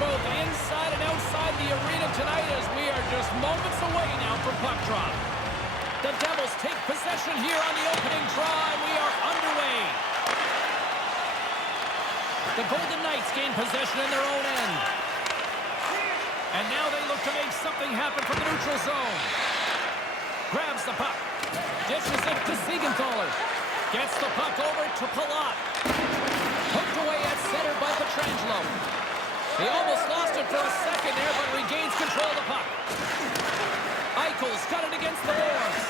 both inside and outside the arena tonight as we are just moments away now from puck drop. The Devils take possession here on the opening draw, and we are underway. The Golden Knights gain possession in their own end. And now they look to make something happen from the neutral zone. Grabs the puck. Dishes it to Siegenthaler. Gets the puck over to Palat. Hooked away at center by Pietrangelo. He almost lost it for a second there, but regains control of the puck. Eichel's got it against the boards.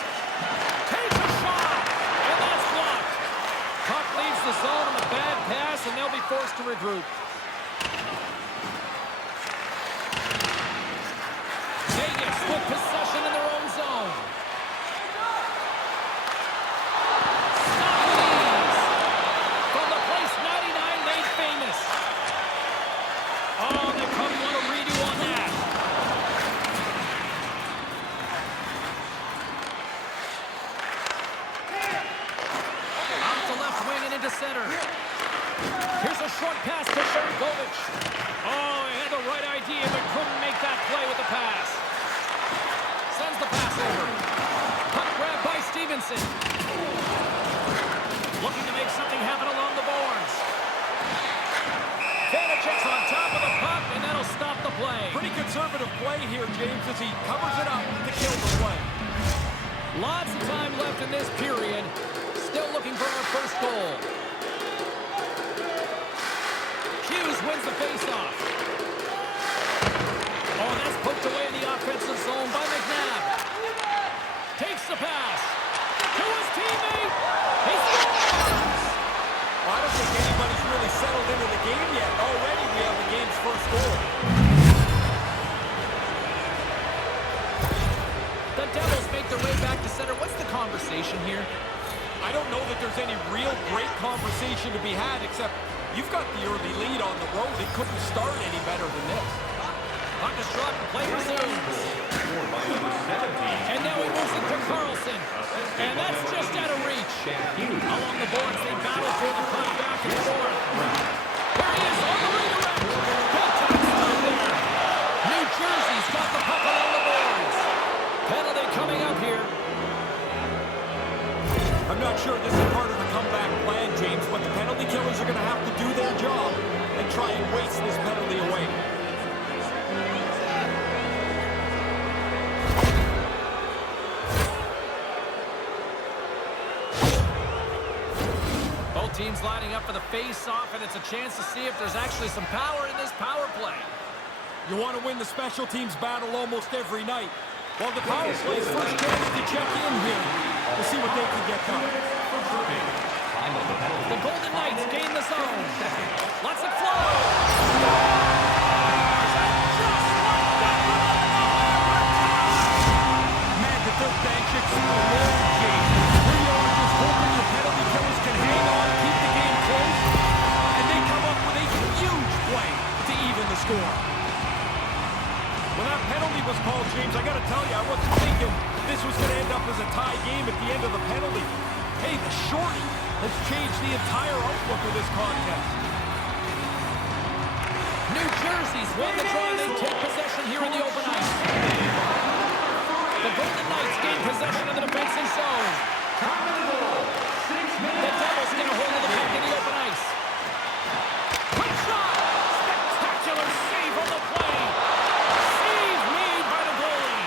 Takes a shot, and that's blocked. Puck leaves the zone on a bad pass, and they'll be forced to regroup. Vegas with possession in their own zone. Center. Here's a short pass to Shergovich. Oh, he had the right idea, but couldn't make that play with the pass. Sends the pass over. Puck grab by Stevenson. Looking to make something happen along the boards. Vanacek's on top of the puck, and that'll stop the play. Pretty conservative play here, James, as he covers it up to kill the play. Lots of time left in this period. Still looking for our first goal. Hughes wins the faceoff. Oh, that's poked away in the offensive zone by McNabb. Takes the pass. To his teammate. He scores! Well, I don't think anybody's really settled into the game yet. Already we have the game's first goal. The Devils make their way back to center. What's the conversation here? I don't know that there's any real great conversation to be had, except you've got the early lead on the road. It couldn't start any better than this. Puck is dropped and play resumes. And now he moves it to Carlson. And that's just out of reach. Along the boards, they battle for the puck back and forth. There he is on the redirect. Big time stop there. New Jersey's got the puck along the boards. Penalty coming up here. I'm not sure this is part of the comeback plan, James, but the penalty killers are going to have to do their job and try and waste this penalty away. Both teams lining up for the face-off, and it's a chance to see if there's actually some power in this power play. You want to win the special teams battle almost every night. Well, the power play's first chance to check in here to see what they can get done. The Golden Knights gain the zone. Lets it flow. Man, the third bench exploded, James. Here you are just hoping the penalty killers can hang on, keep the game close, and they come up with a huge play to even the score. When that penalty was called, James, I got to tell you, I wasn't thinking this was going to end up as a tie game at the end of the penalty. Hey, the shorty has changed the entire outlook of this contest. New Jersey's won the draw. They take possession here in the open ice. The Golden Knights gain possession of the defensive zone. The Devils get a hold of the puck in the open ice. Quick shot! Spectacular save on the play. Save made by the goalie.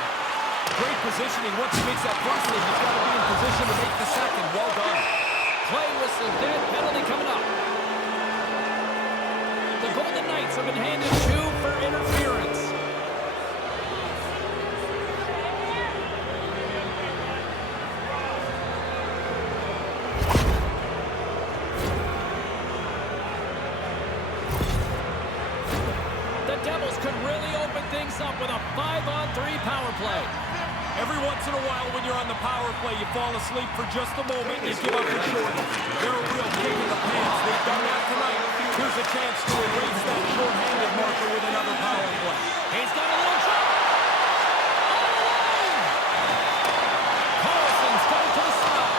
Great positioning. Once he makes that first save, he's got to be in position to make the second. Well done. Play whistle dead. Penalty coming up. The Golden Knights have been handed 2 for interference. The Devils could really open things up with a 5-on-3 power play. Every once in a while when you're on the power play, you fall asleep for just a moment and you give up the shorty. They're a real kick in the pants. They've done that tonight. Here's a chance to erase that short-handed marker with another power play. He's got a little shot. All alone. Carlson's got it to the side.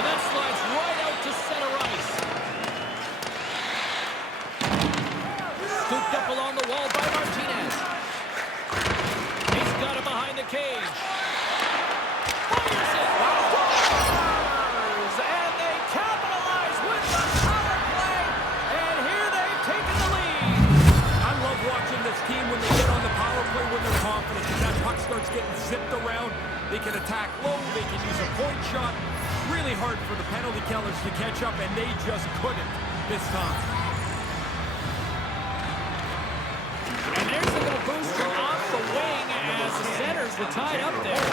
And that slides right out to center ice. Scooped up along the wall by They can attack low. They can use a point shot. Really hard for the penalty killers to catch up, and they just couldn't this time. And there's a little booster off the wing as the centers were tied up there.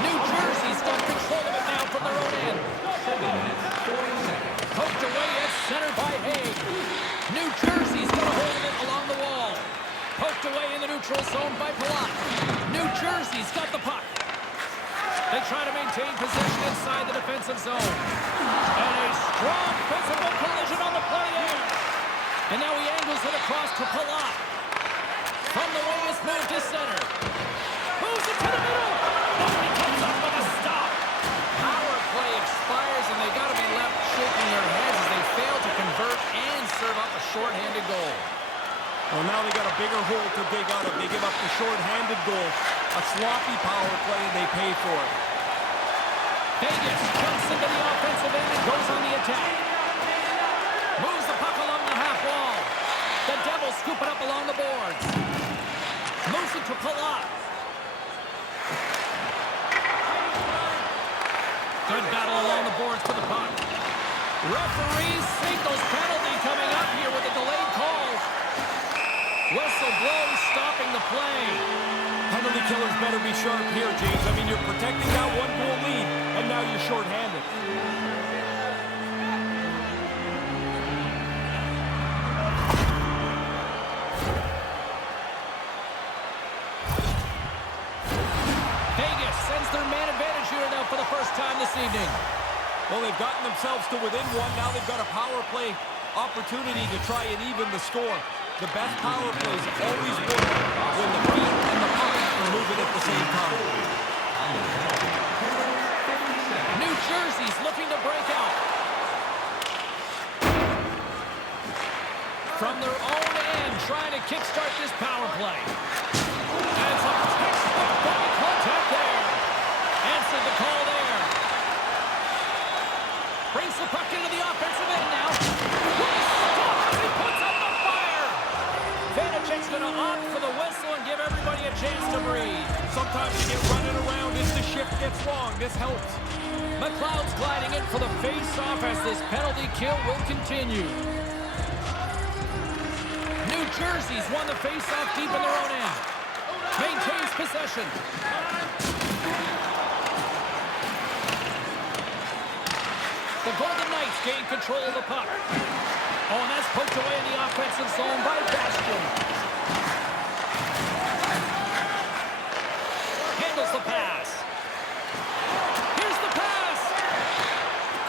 New Jersey's got control of it now from their own end. Poked away at center by Haig. New Jersey's got a hold of it along the wall. Poked away in the neutral zone by Palat. New Jersey's got the puck. They try to maintain possession inside the defensive zone. And a strong physical collision on the play there. And now he angles it across to Palat. From the wing is moved to center. Moves it to the middle. Oh, he comes up with a stop. Power play expires, and they got to be left shaking their heads as they fail to convert and serve up a shorthanded goal. Well, now they got a bigger hole to dig out of. They give up the shorthanded goal. A sloppy power play, and they pay for it. Vegas jumps into the offensive end and goes on the attack. Moves the puck along the half wall. The Devils scoop it up along the boards. Moves it to Palat. Good battle along the boards for the puck. Referee signals penalty coming up here with a delayed call. Whistle blows, stopping the play. Penalty killers better be sharp here, James. I mean, you're protecting that one-goal lead, and now you're shorthanded. Vegas sends their man advantage unit out for the first time this evening. Well, they've gotten themselves to within one. Now they've got a power play opportunity to try and even the score. The best power plays always work when the feet and the puck are moving at the same time. New Jersey's looking to break out. From their own end, trying to kickstart this power play. And some textbook body contact there. Answered the call there. Brings the puck into the offensive end now. He puts up the fire. Vanacek's going to opt for the whistle and give everybody a chance to breathe. Sometimes you get running around as the shift gets long. This helps. McLeod's gliding in for the face-off as this penalty kill will continue. New Jersey's won the face-off deep in their own end. Maintains possession. The Golden Knights gain control of the puck. Oh, and that's poked away in the offensive zone by Bastian. Handles the pass. Here's the pass.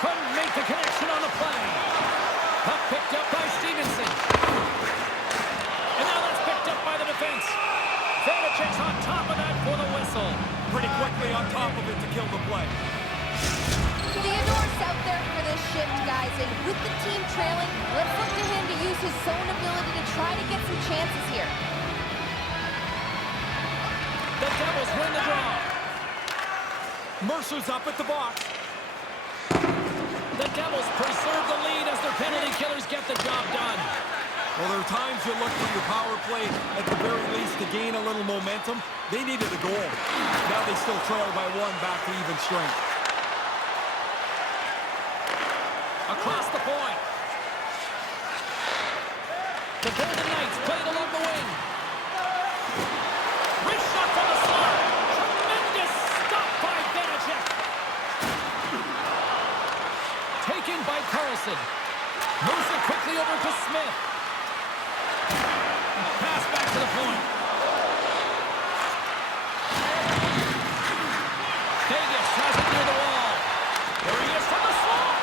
Couldn't make the connection on the play. Puck picked up by Stevenson. And now that's picked up by the defense. Vanacek's on top of that for the whistle. Pretty quickly on top of it to kill the play. Theodore's out there for this shift, guys, and with the team trailing, let's look to him to use his zone ability to try to get some chances here. The Devils win the draw. Mercer's up at the box. The Devils preserve the lead as their penalty killers get the job done. Well, there are times you look for your power play at the very least to gain a little momentum. They needed a goal. Now they still trail by one, back to even strength. Across the point. The Golden Knights played along the wing. Wrist shot from the slot. Tremendous stop by Vanacek. Taken by Carlson. Moves it quickly over to Smith. Pass back to the point. Vegas has it near the wall. There he is from the slot.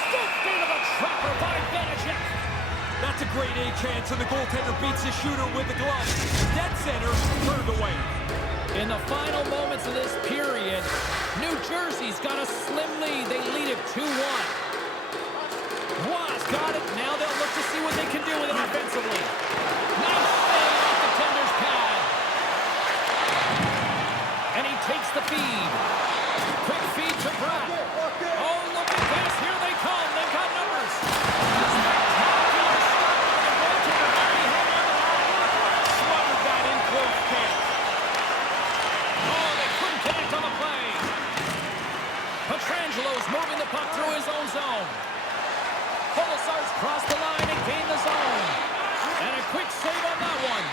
Scooped into the trapper by Vanacek. That's a great A chance, and the goaltender beats the shooter with the glove. Dead center, turned away. In the final moments of this period, New Jersey's got a slim lead. They lead it 2-1. Wa's got it. Now they'll look to see what they can do with it offensively. Nice save off the tender's pad. And he takes the feed. Quick feed to Pratt. Oh, look at this. Here they come. They've got numbers. Spectacular stop by the goaltender. He hung on to that. Smothered that in close camp. Oh, Angelo's moving the puck through his own zone. Polisar's crossed the line and gained the zone. And a quick save on that one.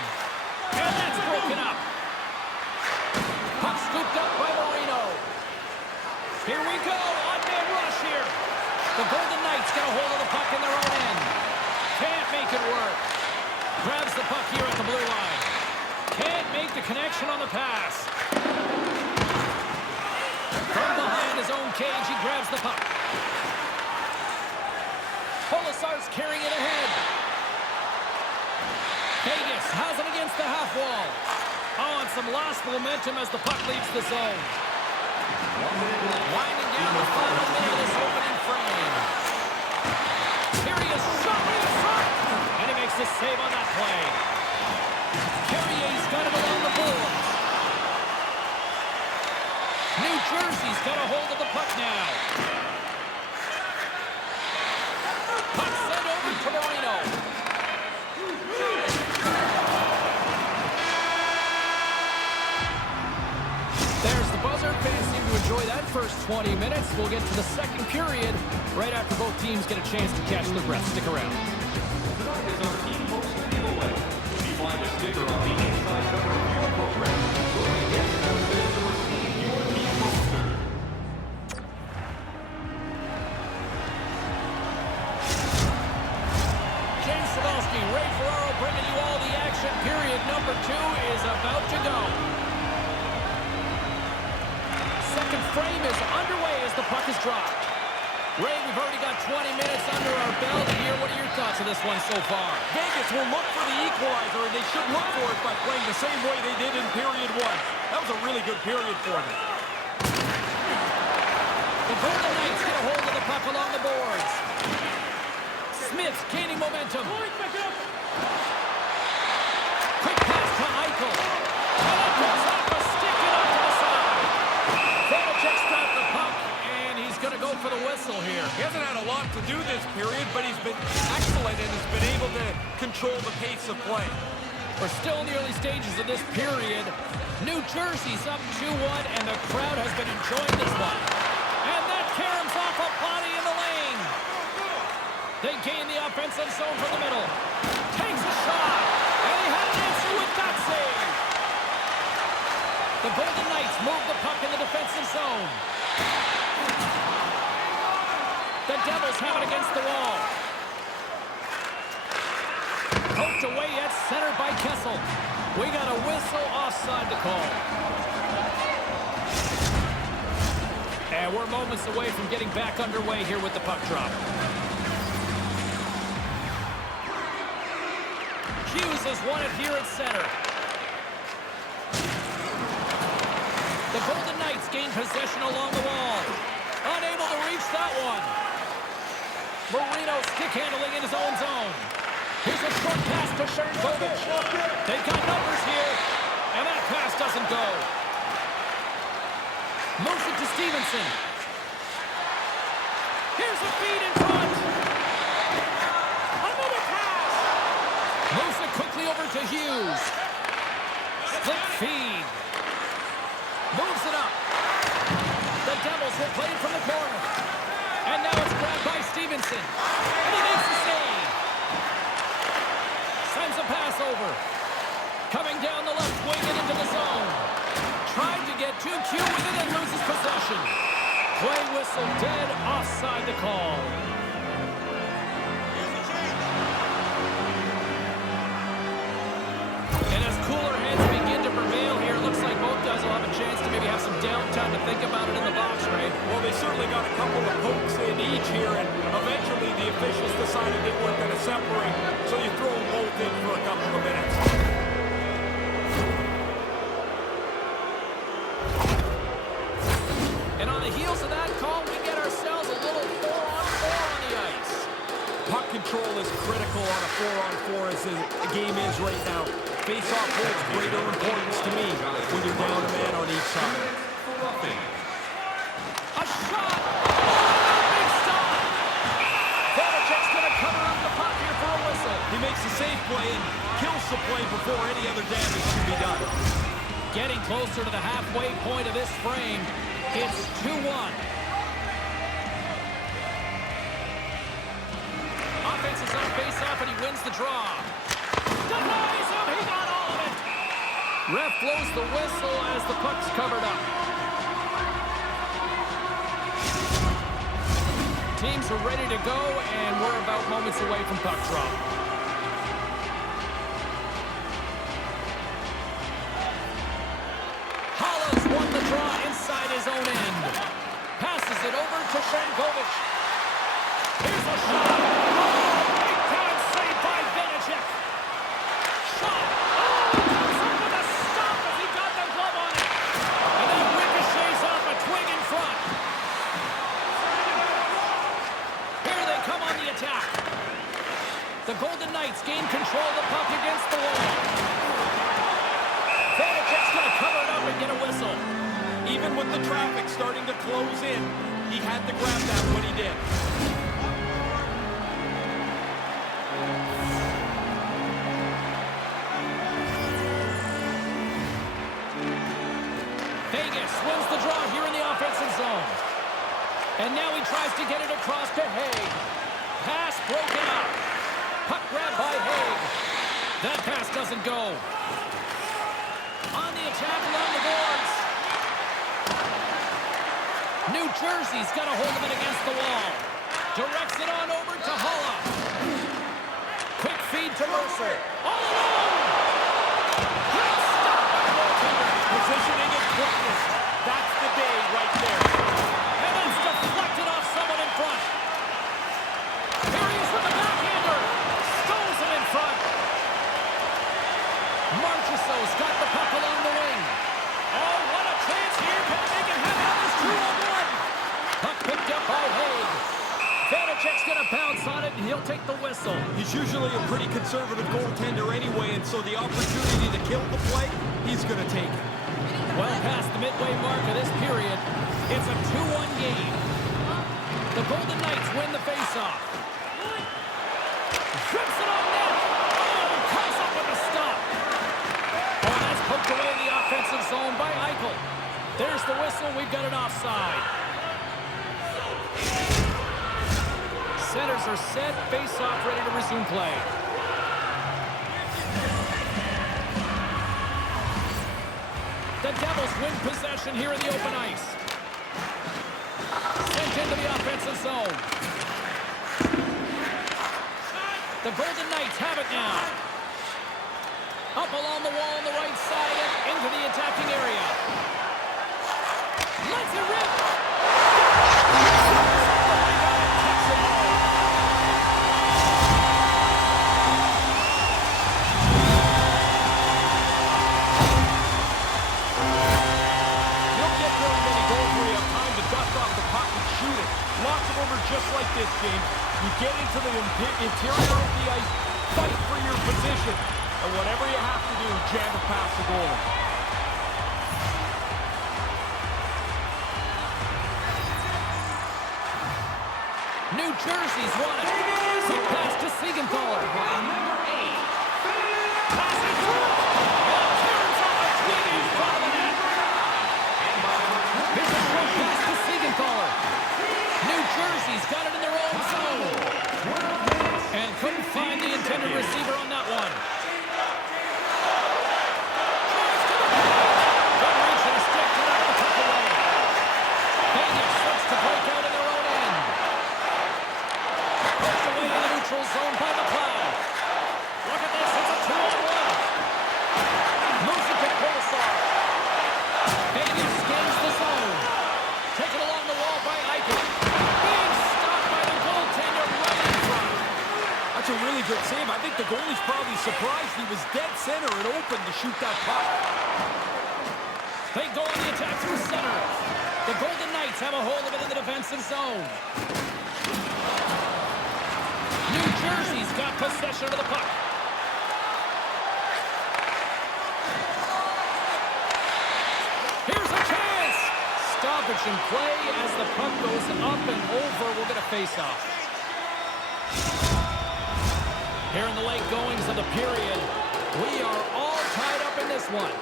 And that's broken up. Puck scooped up by Marino. Here we go. On-man rush here. The Golden Knights get a hold of the puck in their own end. Can't make it work. Grabs the puck here at the blue line. Can't make the connection on the pass. From behind his own cage, he grabs the puck. Polisar's carrying it ahead. Vegas has it against the half wall. Oh, and some lost momentum as the puck leaves the zone. Winding down the final minute of this opening frame. Here he is, shot right in front. And he makes the save on that play. Carrier's got him along the boards. New Jersey's got a hold of the puck now. Puck sent over to Marino. There's the buzzer. Fans seem to enjoy that first 20 minutes. We'll get to the second period right after both teams get a chance to catch their breath. Stick around. Tonight is our team poster giveaway. If you find a sticker on the inside cover of your program, you'll be entered to receive your team poster. James Sadowski, Ray Ferraro bringing you all the action. Period number 2 is about to go. Second frame is underway as the puck is dropped. Ray, we've already got 20 minutes under our belt here. What are your thoughts of this one so far? Vegas will look for the equalizer, and they should look for it by playing the same way they did in period 1. That was a really good period for them. The Golden Knights get a hold of the puck along the boards. Smith's gaining momentum. Quick pass to Eichel. And it goes off a stick and up to the side. Vanacek's got the puck, and he's going to go for the whistle here. He hasn't had a lot to do this period, but he's been excellent and has been able to control the pace of play. We're still in the early stages of this period. New Jersey's up 2-1, and the crowd has been enjoying this one. And that caroms off a body in the lane. They gain the offensive zone from the middle. Takes a shot, and he had an answer with that save. The Golden Knights move the puck in the defensive zone. The Devils have it against the wall. Poked away at center by Kessel. We got a whistle offside to call. And we're moments away from getting back underway here with the puck drop. Hughes has won it here at center. The Golden Knights gain possession along the wall. Unable to reach that one. Marino stick handling in his own zone. Here's a short pass to Sharangovich. They've got numbers here, and that pass doesn't go. Moves it to Stevenson. Here's a feed in front. Another pass. Moves it quickly over to Hughes. Split feed. Moves it up. The Devils will play it from the corner. And now it's grabbed by Stevenson. And he makes the save. Sends a pass over. Coming down the left wing and into the zone. Tried to get too cute with it and loses possession. Play whistle dead, offside the call. And as cooler heads begin to prevail here, it looks like both guys will have a chance to maybe have some downtime to think about it in the box, Ray. Well, they certainly got a couple of pokes in each here, and eventually the officials decided they weren't going to separate, so you throw them both in for a couple of minutes. And on the heels of that call, we get ourselves a little 4-on-4 on the ice. Puck control is critical on a 4-on-4 as the game is right now. Face-off holds greater importance to me when you're down a man on each side. A shot! Big stop! Vanacek's going to cover up the puck here for a whistle. He makes a safe play and kills the play before any other damage can be done. Getting closer to the halfway point of this frame. It's 2-1. the draw. Denies him. He got all of it. Ref blows the whistle as the puck's covered up. Teams are ready to go, and we're about moments away from puck drop. Hollis won the draw inside his own end. Passes it over to Shankovic. Here's a shot. Oh, big time save by Vanacek. Shot. Oh, comes up with a stop as he got the glove on it. And then ricochets off a twig in front. Here they come on the attack. The Golden Knights gain control of the puck against the wall. Vanacek's going to cover it up and get a whistle. Even with the traffic starting to close in, he had to grab that when he did. Vegas wins the draw here in the offensive zone. And now he tries to get it across to Haig. Pass broken up. Puck grab by Haig. That pass doesn't go. On the attack along the boards. New Jersey's got a hold of it against the wall. Directs it on over to Hulla. Quick feed to Mercer. All alone! Great stop by the goaltender. Positioning and quickness. That's the day right there. And that's deflected off someone in front. Here he is with the backhander. Stones him in front. Marchessault's got the puck along the wing. Oh, what a chance here. Can they make it happen on this 2-on-1? Puck picked up by Haig. Vanacek's going to bounce on it, and he'll take the whistle. He's usually a pretty conservative goaltender anyway, and so the opportunity to kill the play, he's going to take it. Well past the midway mark of this period, it's a 2-1 game. The Golden Knights win the faceoff. Trips it on net. Oh, comes up with a stop. Oh, that's poked away in the offensive zone by Eichel. There's the whistle. We've got it offside. Centers are set. Faceoff ready to resume play. The Devils win possession here in the open ice. Sent into the offensive zone. The Golden Knights have it now. Up along the wall on the right side and into the attacking area. Let's it rip. Lots of them are just like this, James. You get into the interior of the ice, fight for your position, and whatever you have to do, jam it past the goalie. New Jersey's won it. Quick pass to Siegenthaler. Passing through. And turns off a twig in front of the net. Here's a short pass to Siegenthaler. New Jersey's got it in their own zone. And couldn't find the intended receiver on that one. Good reach and a stick to knock the puck away. Vegas looks to break out in their own end. Pushed away in the neutral zone by the plow. Look at this, it's a 2-on-1. Moves it to Kolasar. Vegas scans the zone. Taken along the wall by Eichel. Being stopped by the goaltender right in front. That's a really good save. I think the goalie's probably surprised he was dead center and open to shoot that puck. They go on the attack through center. The Golden Knights have a hold of it in the defensive zone. New Jersey's got possession of the puck. Here's a chance. Stoppage in play as the puck goes up and over. We'll get a face-off. Here in the late goings of the period, we are all tied up in this one.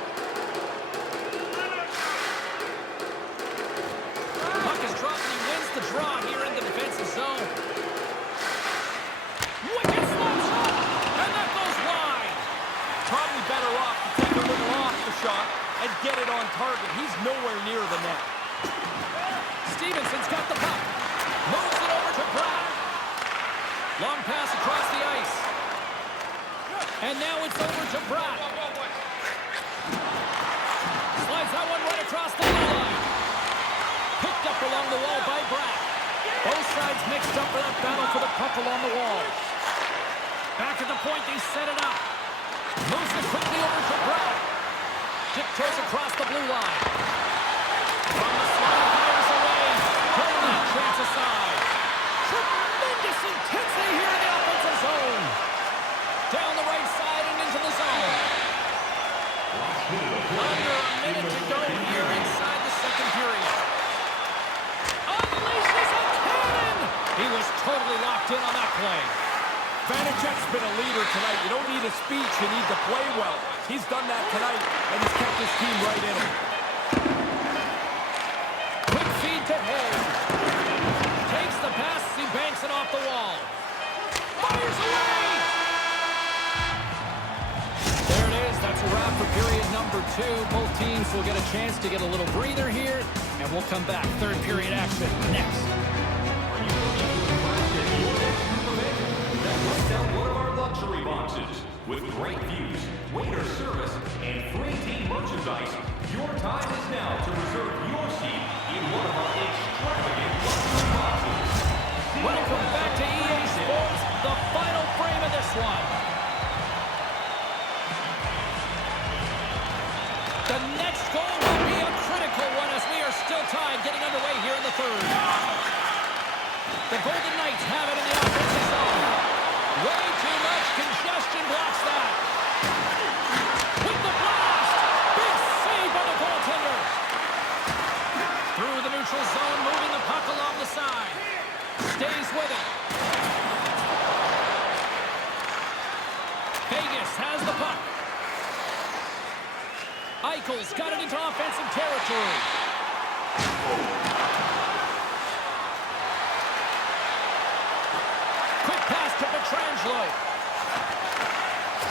Puck is dropped and he wins the draw here in the defensive zone. Wicked slap shot! And now it's over to Bratt. Slides that one right across the blue line. Picked up along the wall by Bratt. Both sides mixed up for that battle for the puck along the wall. Back at the point, they set it up. Moves it quickly over to Bratt. Tiptoes across the blue line. From the slide, fires away. Pulling that chance aside. Tremendous intensity here in the offensive zone. Down the right side and into the zone. Under a minute to go here inside the second period. Unleashes a cannon! He was totally locked in on that play. Vanacek's been a leader tonight. You don't need a speech, you need to play well. He's done that tonight, and he's kept his team right in it. Quick feed to Hay. Takes the pass, he banks it off the wall. Fires away! There it is, that's a wrap for period number 2. Both teams will get a chance to get a little breather here, and we'll come back. Third period action next. Are you looking for a class at your next group event? Then check out one of our luxury boxes. With great views, waiter service, and free team merchandise, your time is now to reserve your seat in one of our extravagant luxury boxes. Welcome back to EA Sports, the final frame of this one. The next goal will be a critical one as we are still tied, getting underway here in the third. The Golden Knights have it in the offensive zone. Way too much congestion blocks that. With the blast! Big save by the goaltender. Through the neutral zone, moving the puck along the side. Stays with it. Vegas has the puck. Eichel's got it into offensive territory. Quick pass to Pietrangelo.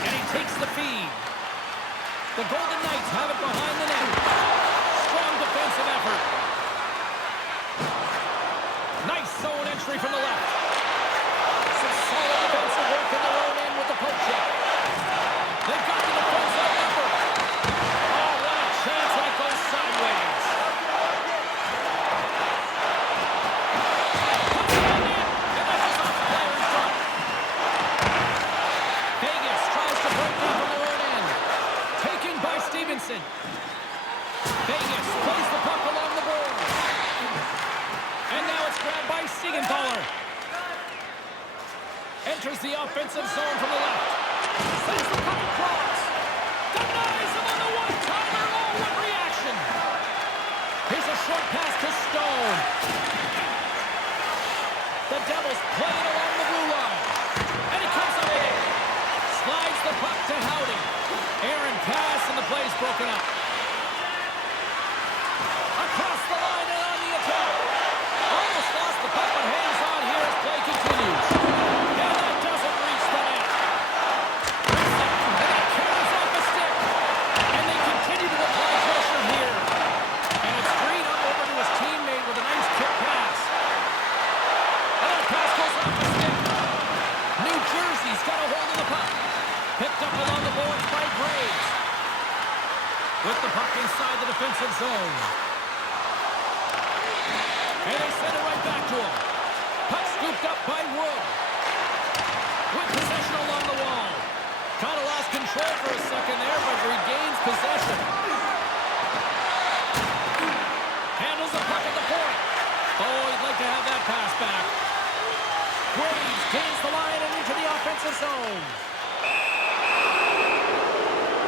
And he takes the feed. The Golden Knights have it behind the net. Strong defensive effort. Nice zone entry from the left. Some solid defensive work in their own end with the poke check. They've got the defense outnumbered. Oh, what a chance, and it goes sideways. Puts it on net, and that's just off the player's front. Vegas tries to break through from their own end. Taken by Stevenson. Vegas plays the puck along the boards. And now it's grabbed by Siegenthaler. Enters the offensive zone from the left. Sends the puck across. Denies him on the one-timer. Oh, what reaction. Here's a short pass to Stone. The Devils play it along the blue line. And he comes up with it. Slides the puck to Howdy. Aaron pass, and the play's broken up. Across the line and on the attack. Almost lost the puck, but hangs on here as play continues. And that doesn't reach the net. And that carries off the stick. And they continue to apply pressure here. And it's Green up over to his teammate with a nice kick pass. And that pass goes off the stick. New Jersey's got a hold of the puck. Picked up along the boards by Graves. With the puck inside the defensive zone. And they send it right back to him. Puck scooped up by Wood. With possession along the wall. Kind of lost control for a second there, but regains possession. Handles the puck at the point. Oh, he'd like to have that pass back. Graves gains the line and into the offensive zone.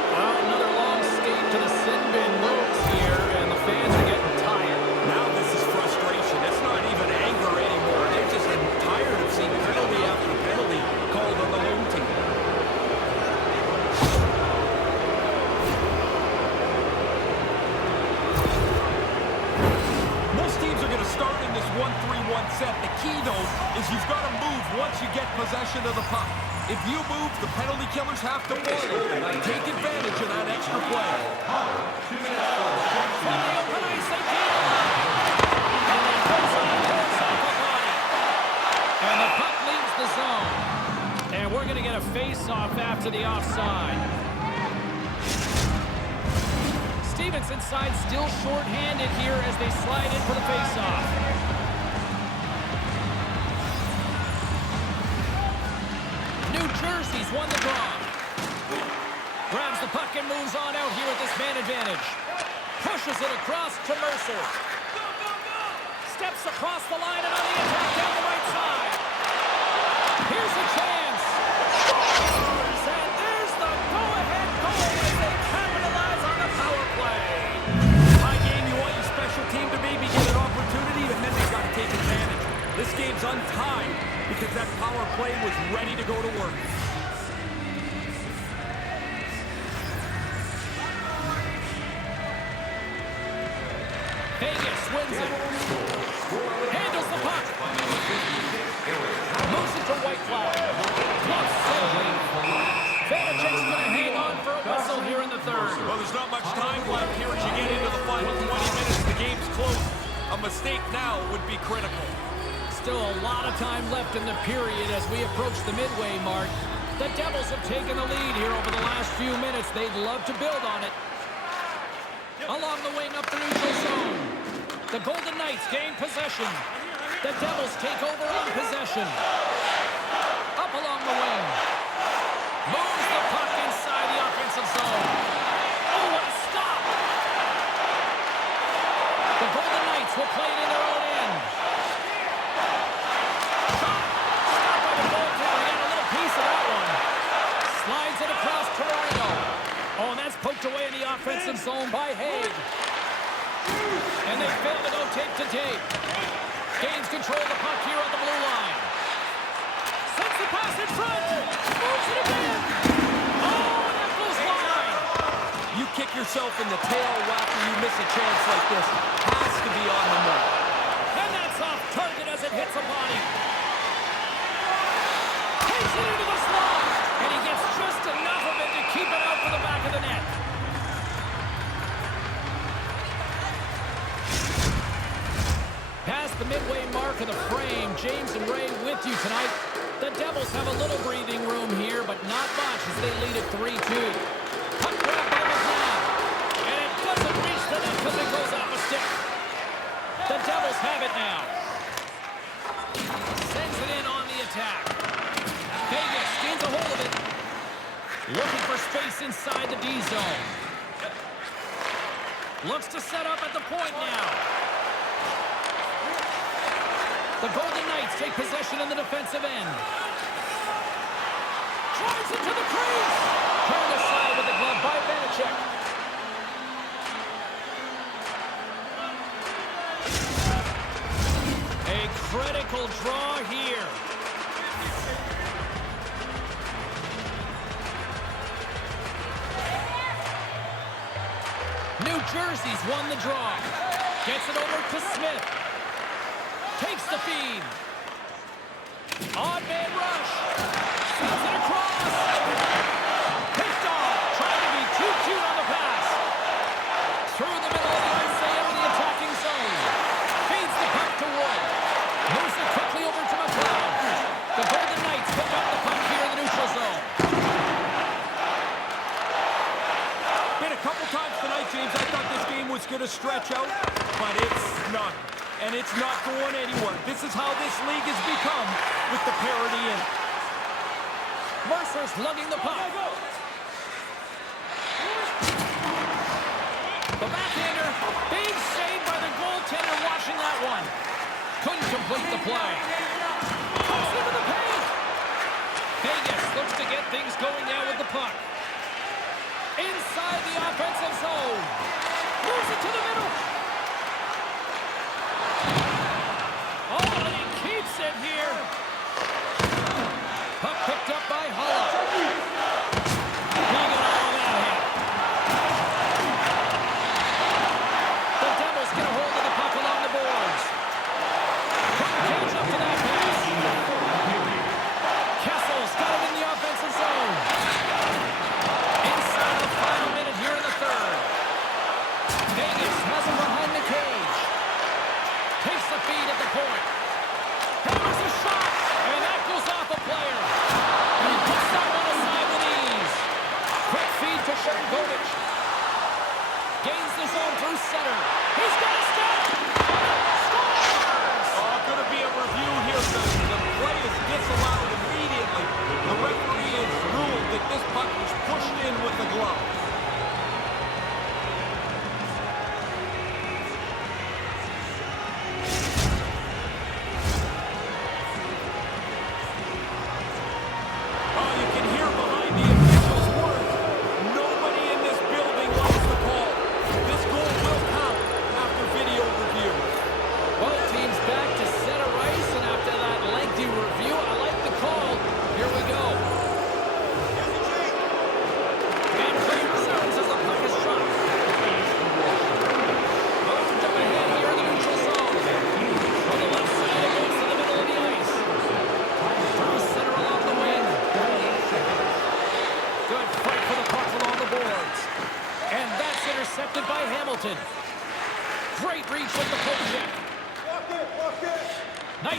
Well, another long skate to the sin bin moves here, and the fans are getting tired. Now this is frustration. It's not even anger anymore. They're just tired of seeing penalty after penalty called on the home team. Most teams are going to start in this 1-3-1 set. The key, though, is you've got to move once you get possession of the puck. If you move, the penalty killers have to follow and take advantage of that extra play. And the puck leaves the zone. And we're going to get a face-off after the offside. Stevenson side still short-handed here as they slide in for the face-off. New Jersey's won the draw. Grabs the puck and moves on out here with this man advantage. Pushes it across to Mercer. Steps across the line and on the attack down the right side. Here's a chance. And there's the go-ahead goal as they capitalize on the power play. High game, you want your special team to maybe get an opportunity, and then they've got to take advantage. This game's untied because that power play was ready to go to work. Vegas wins it. Handles the puck. Moves it to Whiteflower. Glove save. Vanacek's going to hang on for a whistle here in the third. Well, there's not much time left here as you get into the final 20 minutes. The game's close. A mistake now would be critical. Still a lot of time left in the period as we approach the midway mark. The Devils have taken the lead here over the last few minutes. They'd love to build on it. Along the wing up the neutral zone. The Golden Knights gain possession. The Devils take over on possession. Up along the wing. Moves the puck inside the offensive zone. Oh, what a stop! The Golden Knights will play it in their own end. Shot! Stopped by the goaltender. He got a little piece of that one. Slides it across to Marino. Oh, and that's poked away in the offensive zone by Haig. And they fail to go tape to tape. Gains control of the puck here on the blue line. Sends the pass in front. Moves it again. Oh, and that goes wide. You kick yourself in the tail after you miss a chance like this. Has to be on the mark. And that's off target as it hits a body. Takes it into the slot. And he gets just enough of it to keep it out for the back of the net. Past the midway mark of the frame, James and Ray with you tonight. The Devils have a little breathing room here, but not much as they lead at 3-2. Puck grab by McLeod. And it doesn't reach the net because it goes off a stick. The Devils have it now. Sends it in on the attack. Vegas gains a hold of it. Looking for space inside the D zone. Looks to set up at the point now. The Golden Knights take possession in the defensive end. Drives it to the crease. Turned aside with the glove by Vanacek. A critical draw here. New Jersey's won the draw. Gets it over to Smith. Takes the feed. Odd man rush. Sends it across. Picked off. Trying to be too cute on the pass. Through the middle of the ice, they enter the attacking zone. Feeds the puck to Wood. Moves it quickly over to McLeod. The Golden Knights pick up the puck here in the neutral zone. Been a couple times tonight, James. I thought this game was going to stretch out, but it's not. And it's not going anywhere. This is how this league has become with the parity in. Mercer's lugging the puck. The backhander. Big save by the goaltender watching that one. Couldn't complete the play. Comes into the paint. Vegas looks to get things going now with the puck. Inside the offensive zone. Moves it to the middle. Oh, and he keeps it here. Puck picked up by Hull. He got all that hit. The Devils get a hold of the puck along the boards. Cage up to that pass. Kessel's got him in the offensive zone. Inside the final minute here in the third. Vegas has a run.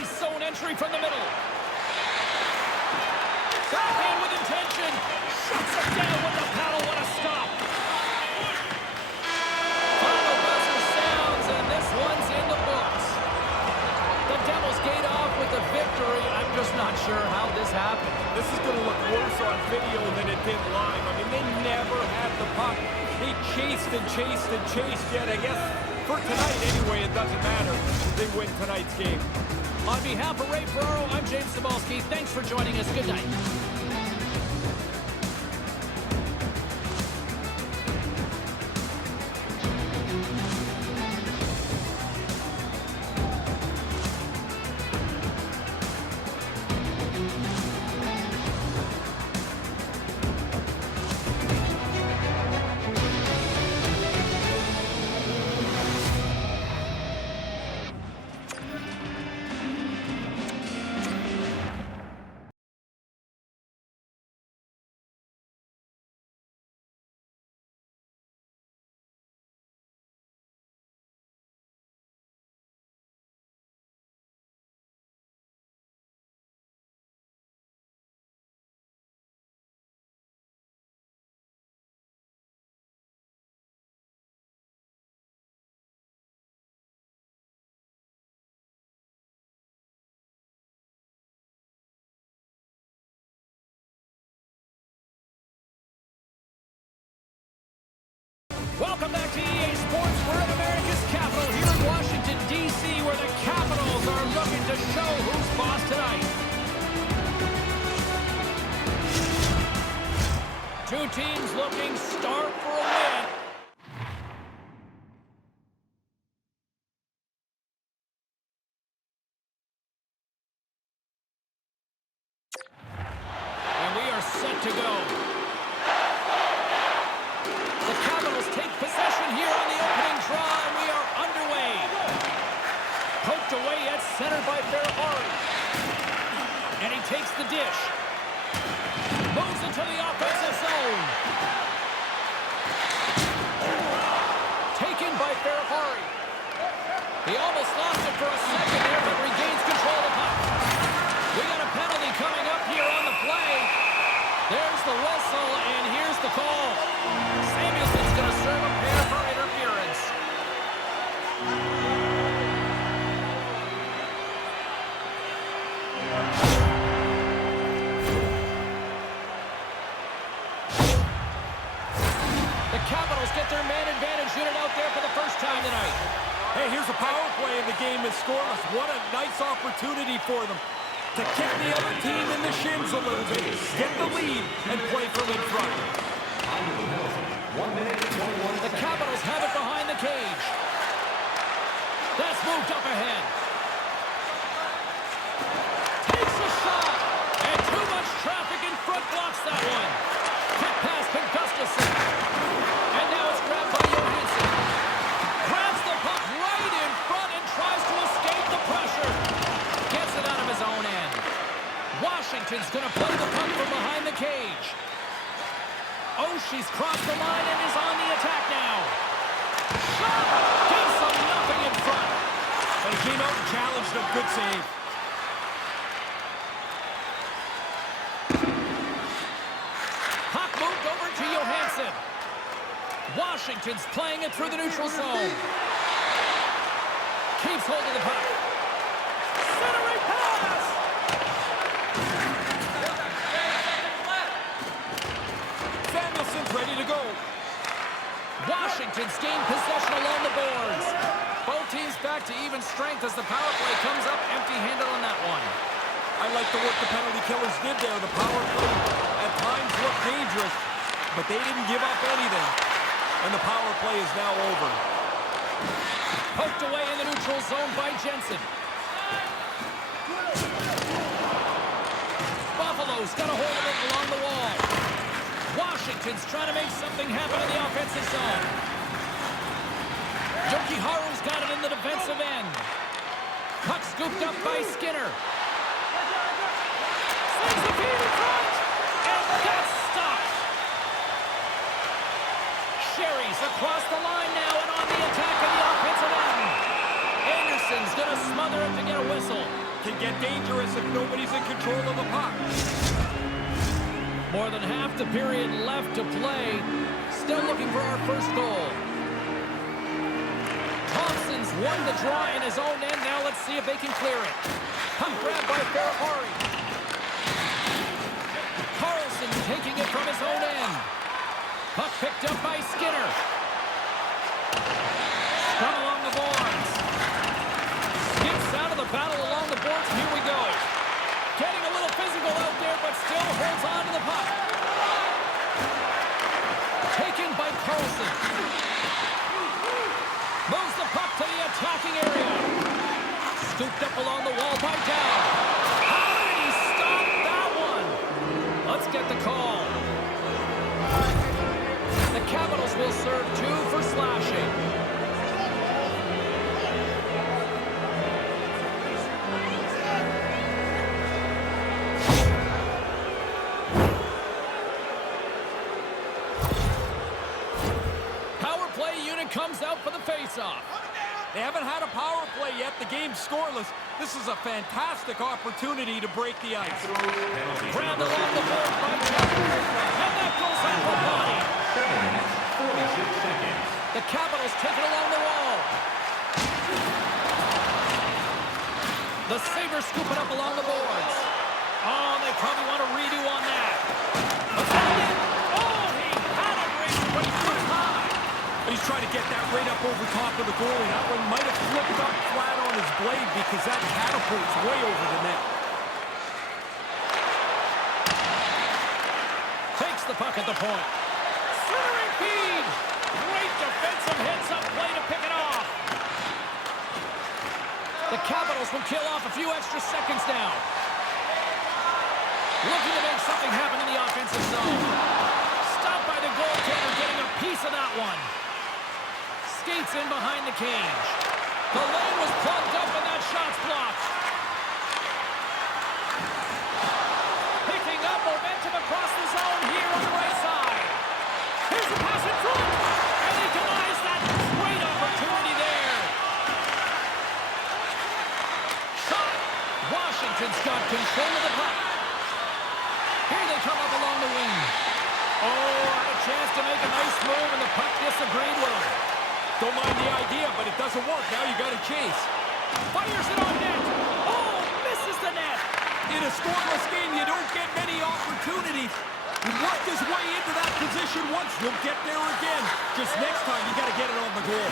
Nice zone entry from the middle. Backhand with intention. Shuts it down with the paddle. What a stop. Final buzzer sounds, and this one's in the books. The Devils gate off with the victory. I'm just not sure how this happened. This is going to look worse on video than it did live. I mean, they never had the puck. They chased and chased and chased, yet I guess for tonight anyway, it doesn't matter. They win tonight's game. On behalf of Ray Ferraro, I'm James Cybulski. Thanks for joining us. Good night. Welcome back to EA Sports. We're in America's capital here in Washington, D.C., where the Capitals are looking to show who's boss tonight. Two teams looking starved for a win. And we are set to go. Here on the opening draw, and we are underway. Poked away at center by Ferrari. And he takes the dish. Moves into the offensive zone. Taken by Ferrari. He almost lost it for a second there, but regains control of the puck. We got a penalty coming up here on the play. There's the whistle, and here's the call. Samuelson's going to serve a pair for interference. The Capitals get their man advantage unit out there for the first time tonight. Hey, here's a power play, and the game is scoreless. What a nice opportunity for them to kick the other team in the shins a little bit, get the lead, and play from in front. 1 minute and 21 The Capitals have it behind the cage. That's moved up ahead. Takes a shot. And too much traffic in front blocks that one. Quick pass to Gustafsson. And now it's grabbed by Johansson. Grabs the puck right in front and tries to escape the pressure. Gets it out of his own end. Washington's going to play the puck from behind the cage. Oh, she's crossed the line and is on the attack now. Shot! Gives them nothing in front. But he came out and challenged him. Good save. Puck moved over to Johansson. Washington's playing it through the neutral zone. Keeps hold of the puck. Centering pass! Samuelson's ready to go. Washington's gained possession along the boards. Both teams back to even strength as the power play comes up empty-handed on that one. I like the work the penalty killers did there. The power play at times looked dangerous, but they didn't give up anything. And the power play is now over. Poked away in the neutral zone by Jensen. Buffalo's got a hold of it along the wall. Washington's trying to make something happen in the offensive zone. Jokiharu's got it in the defensive end. Puck scooped up by Skinner. Slings the feed in front, and that's stopped. Sherry's across the line now and on the attack in the offensive end. Anderson's going to smother it to get a whistle. can get dangerous if nobody's in control of the puck. More than half the period left to play. Still looking for our first goal. Thompson's won the draw in his own end. Now let's see if they can clear it. Puck grab by Ferrari. Carlson taking it from his own end. Puck picked up by Skinner. Scrum along the boards. Skips out of the battle along the boards. Here we go. Getting a little physical out there, but still holds on to the puck. Taken by Carlson. Moves the puck to the attacking area. Scooped up along the wall by Dow. How did he stop that one? Let's get the call. The Capitals will serve 2 for slashing. Comes out for the face-off. They haven't had a power play yet. The game's scoreless. This is a fantastic opportunity to break the ice. Grabbed along the board by Tucker. And that goes out for body. 46 seconds. The Capitals take it along the wall. The Sabres scoop it up along the boards. Oh, they probably want a redo on that. Oh, he had it raised, but he put it high. He's trying to get that right up over top of the goalie. That one might have flipped up flat on his blade because that catapults way over the net. Takes the puck at the point. Centering feed. Great defensive hits up play to pick it off. The Capitals will kill off a few extra seconds now. Looking to make something happen in the offensive zone. Stopped by the goaltender, getting a piece of that one. Skates in behind the cage. The lane was plugged up and that shot's blocked. Picking up momentum across the zone here on the right side. Here's the pass in front. And he denies that great opportunity there. Shot. Washington's got control of the puck. Here they come up along the wing. Oh, had a chance to make a nice move and the puck disagreed with him. Don't mind the idea, but it doesn't work. Now you got to chase. Fires it on net. Oh, misses the net. In a scoreless game, you don't get many opportunities. He worked his way into that position once. He'll get there again. Just next time, you got to get it on the goal.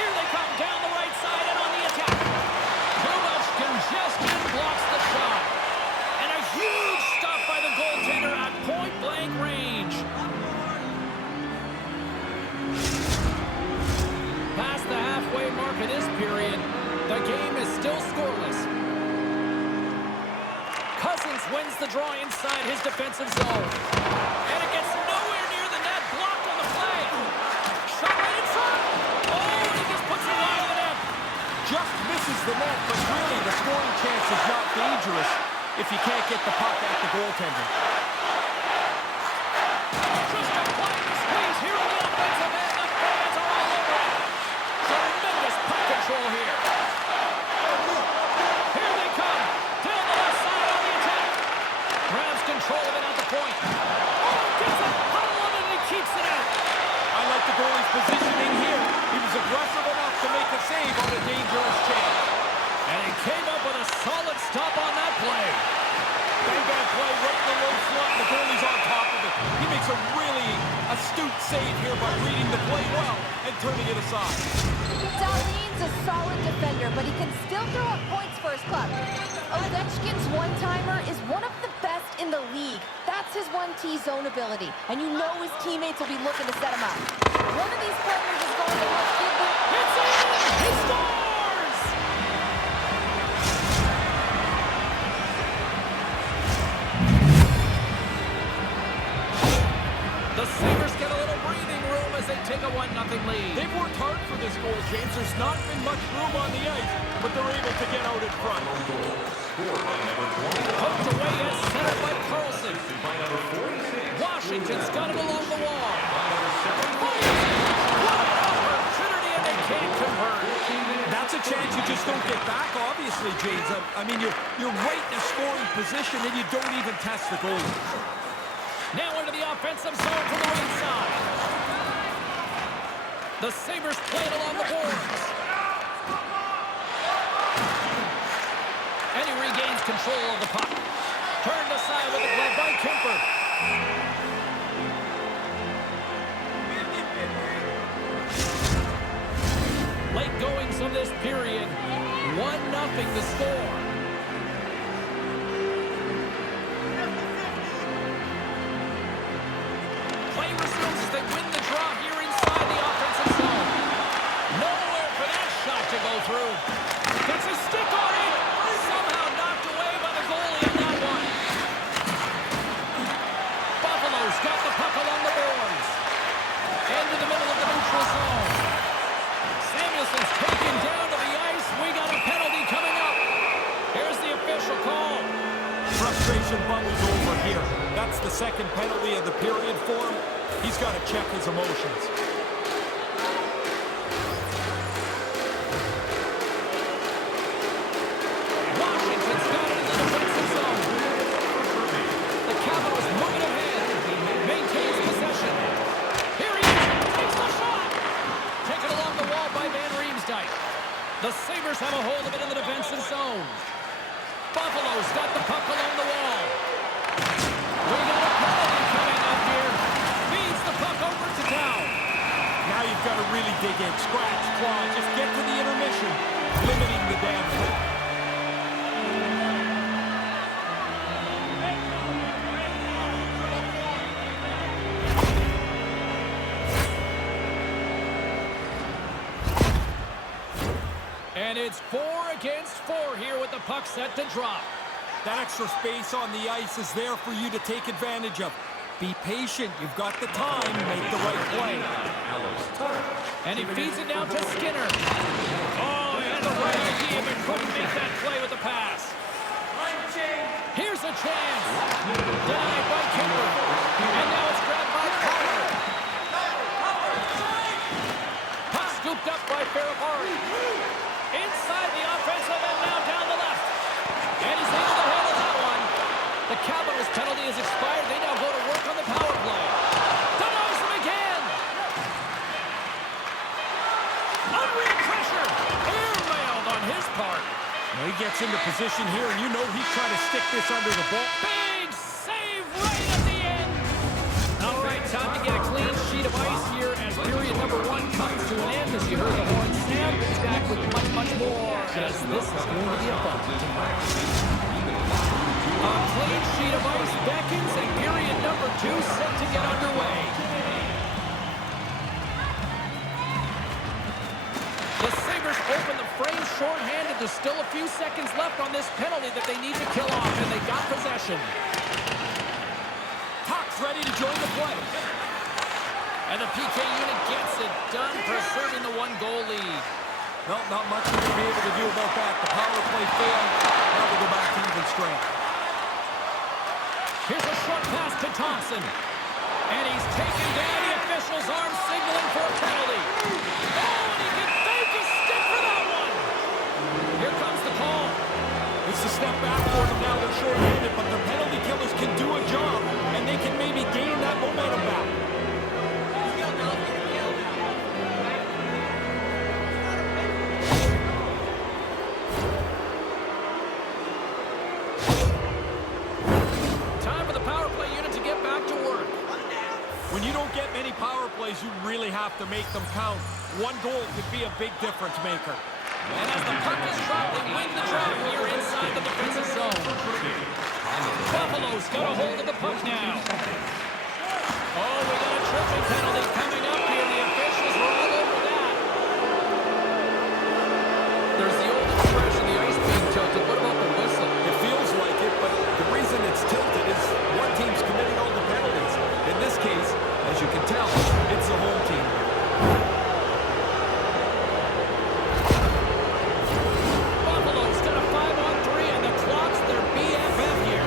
Here they come down the right side and on the attack. Too much congestion blocks the shot. And a huge stop by the goaltender at point-blank range. Past the halfway mark of this period, the game is still scoreless. Cousins wins the draw inside his defensive zone. And it gets nowhere near the net, blocked on the play. Shot right in front. Oh, and he just puts it wide of the net. Just misses the net, but really the scoring chance is not dangerous if you can't get the puck at the goaltender. Just applying the squeeze here on the offensive end. The fans are all over it. Tremendous puck control here. Here they come. Down the left side on the attack. Grabs control of it at the point. Oh, gets a puddle on it and he keeps it out. I like the goalie's positioning here. He was aggressive enough to make a save on a dangerous chance. And he came up with a solid stop on that play. Bang-bang play right in the low slot. The goalie's on top of it. He makes a really astute save here by reading the play well and turning it aside. Darlene's a solid defender, but he can still throw up points for his club. Ovechkin's one-timer is one of the best in the league. That's his 1T zone ability, and you know his teammates will be looking to set him up. One of these players is going to look good. It's in! He scores! The Sabres get a little breathing room as they take a 1-0 lead. They've worked hard for this goal, James. There's not been much room on the ice, but they're able to get out in front. Poked away as centered by Carlson. Washington's got it along the wall. What an opportunity, and they can't convert. That's a chance you just don't get back, obviously, James. I mean, you're right in a scoring position, and you don't even test the goal. Now into the offensive zone from the right side. The Sabres play it along the boards. And he regains control of the puck. Turned aside with the glove by Kemper. Late goings of this period. 1-0 the score. Play resumes as they win the draw here inside the offensive zone. Nowhere for that shot to go through. Gets a stick on it. Somehow knocked away by the goalie on that one. Buffalo's got the puck along the boards. Into the middle of the neutral zone. Samuelson's taken down to the ice. We got a penalty coming up. Here's the official call. Frustration bubbles over here. That's the second penalty of the period for him. He's got to check his emotions. Washington's got it in the defensive zone. The Capitals moving ahead. Maintains possession. Here he is. Takes the shot. Taken along the wall by Van Riemsdyk. The Sabres have a hold of it in the defensive zone. Buffalo's got the puck along the wall. We got a penalty coming up here. Feeds the puck over to Down. Now you've got to really dig in. Scratch, claw, just get to the intermission. Limiting the damage. And it's 4 against 4 here with the puck set to drop. That extra space on the ice is there for you to take advantage of. Be patient. You've got the time. Make the right play. And he feeds it down to Skinner. Oh, he had the right idea, but couldn't make that play with the pass. Here's a chance. Denied by Kemper. And now it's grabbed by Pollard. Puck scooped up by Ferrapari. Inside the offensive and now down the left. And he's able to handle that one. The Capitals penalty is expired. They now go to work on the power play. Denies him again. Unreal pressure. Airmailed on his part. Well, he gets into position here, and you know he's trying to stick this under the ball. Big save right at the end. All right, time to get a clean sheet of ice here as period number 1 comes to an end. As you heard the horn sound, we'll be back with much more as this is going to be a fun tonight. A clean sheet of ice beckons and period number 2 set to get underway. The Sabres open the frame shorthanded. There's still a few seconds left on this penalty that they need to kill off, and they got possession. Tuck's ready to join the play. And the PK unit gets it done, preserving the 1-goal lead. No, not much we can be able to do about that. The power play failed. Now we go back to even strength. Here's a short pass to Thompson. And he's taken down. The official's arm signaling for a penalty. Oh, and he can fake a stick for that one. Here comes the call. It's a step back for them now. They're short-handed, but the penalty killers can do a job, and they can maybe gain that momentum back. Time for the power play unit to get back to work. When you don't get many power plays, you really have to make them count. 1 goal could be a big difference maker. And as the puck is dropped, they win the draw here inside the defensive zone. Buffalo's got a hold of the puck now. Oh, we got a tripping penalty coming up here. The officials were all over that. There's the old expression, the ice being tilted. What about the whistle? It feels like it, but the reason it's tilted is one team's committing all the penalties. In this case, as you can tell, it's the home team. Buffalo's got a 5-on-3, and the clock's their BFF here.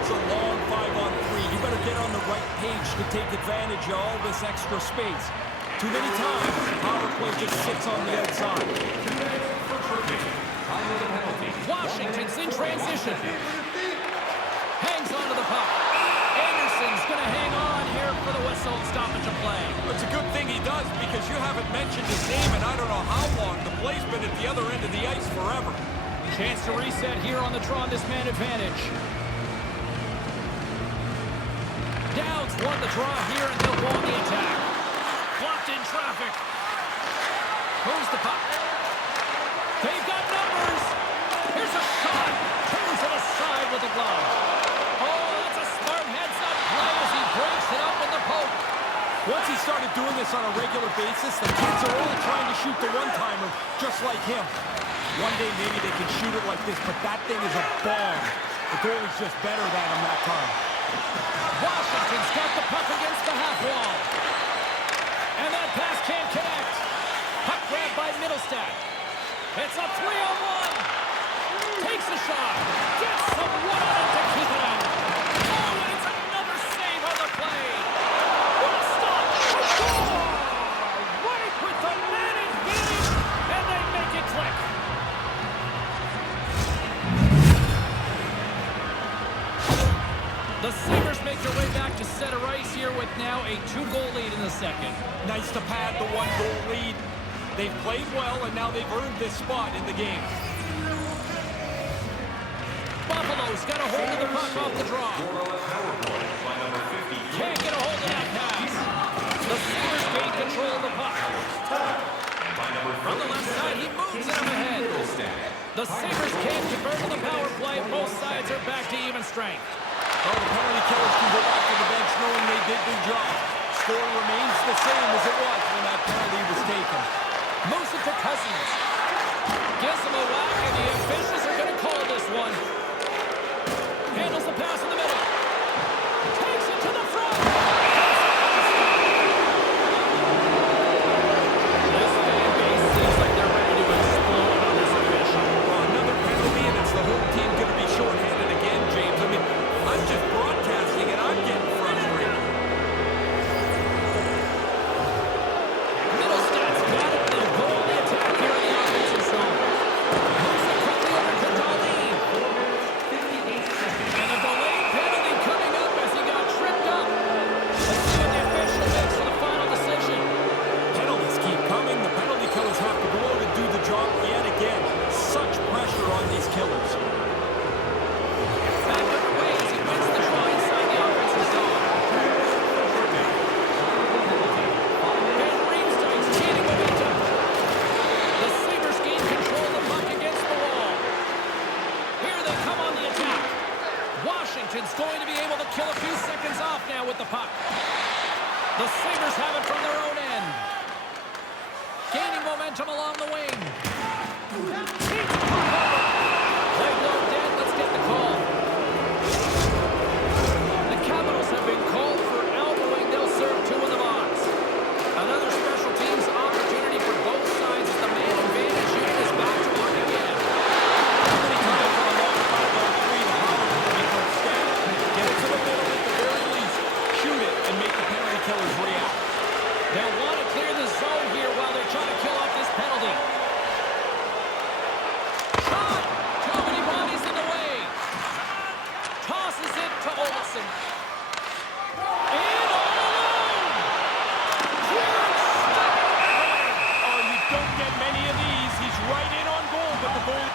It's a long 5-on-3. You better get on the right page to take advantage of all this extra space. Too many times, the power play just sits on the outside. Washington's in transition. Hangs onto the puck. Anderson's going to hang on here for the whistle and stoppage of play. It's a good thing he does because you haven't mentioned his name in I don't know how long. The play's been at the other end of the ice forever. Chance to reset here on the draw on this man advantage. Downs won the draw here and they'll go on the attack. Blocked in traffic. Moves the puck. They've got numbers. Here's a shot. Turns it aside with a glove. Oh, that's a smart heads-up play as he breaks it up with the poke. Once he started doing this on a regular basis, the kids are all trying to shoot the one-timer just like him. One day maybe they can shoot it like this, but that thing is a bomb. The goalie's just better than him that time. Washington's got the puck against the half wall. And that pass can't connect. Puck grabbed by Middlestat. It's a 3-on-1. Takes a shot. Gets some one on it to keep it out. Oh, and it's another save on the play. What a stop. Oh, right with the man advantage. And they make it click. The Sabres make their way back to center ice here with now a 2-goal lead in the second. Nice to pad the 1-goal lead. They've played well, and now they've earned this spot in the game. Buffalo's got a hold of the puck off the draw. Can't get a hold of that pass. The Sabres gain control of the puck. From the left side, he moves it up ahead. The Sabres can't convert to the power play. Both sides are back to even strength. Well, the penalty killers can go back to the bench knowing they did their job. Score remains the same as it was when that penalty was taken. Moves it to Cousins. Gives him a whack, and the officials are going to call this one. Handles the pass in the middle. Takes it to the front. This fan base seems like they're ready to explode on this official. Another penalty, and it's the whole team going to be shorthanded again, James. I mean, I'm just broadcasting, and I'm getting frustrated. Middlestat's got it. They'll go on the attack here in the offensive zone. Moves it quickly over to Darlene. And a delayed penalty coming up as he got tripped up. Let's see what the official makes for the final decision. Penalties keep coming. The penalty killers have to go out and do the job yet again. Such pressure on these killers. Back underway as he wins the draw inside the offensive zone. Van Riemsdyk's gaining momentum. The Sabres gain control of the puck against the wall. Here they come on the attack. Washington's going to be able to kill a few seconds off now with the puck. The Sabres have it from their own end. Gaining momentum along the wing. Keeps the puck over. Play blow dead. Let's get the call. The Capitals have been called for elbowing. They'll serve 2 in the box. Another special teams opportunity for both sides as the man advantage unit is back to work again. Many times on a long 5-on-3, the power play becomes static. Get it to the middle at the very least. Shoot it and make the penalty killers react. They'll want to clear the zone here while they're trying to kill off this penalty. Shot! Too many bodies in the way. Tosses it to Olsen. In all alone! Huge stop in the corner. Oh, you don't get many of these. He's right in on goal, but the goal...